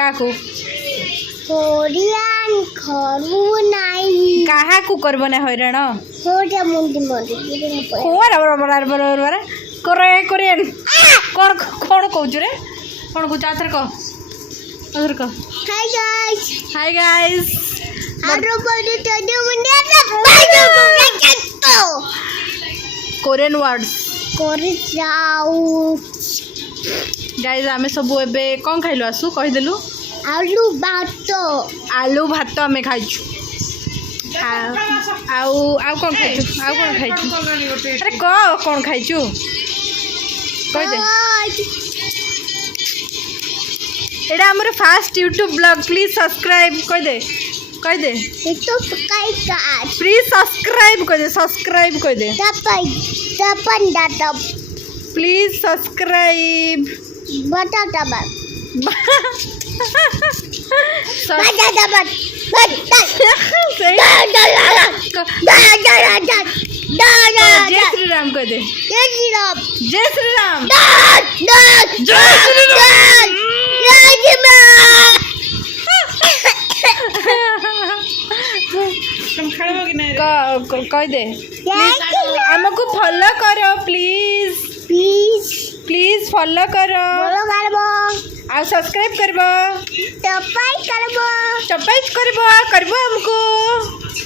काकू Korean खरु नाही काहा को करबो ना हैरान होटा मुंडी मुंडी कोर बराबर बराबर करे कोरियन कोन कोन कहू रे कोन को चातर को अदर को हाय गाइस आरो बडी तडे मुंडी बाजो तो कोरियन वर्ड्स कोरि जाऊ गाइस आमे सब एबे कोन खाइलो आसु कहि देलु आलू भात आमे खाइछु आउ कोन खाइछु अरे कोन खाइछु कहि दे एडा हमर fast YouTube blog please subscribe कहि दे तो पकाई का प्लीज सब्सक्राइब कहि दे तपन डाटा प्लीज सब्सक्राइब बता तब जय श्री राम कह दे जय श्री राम जय श्री राम कह दे हमको फॉलो करो प्लीज फॉलो करो आ सब्सक्राइब करबो टपाई करबो हमको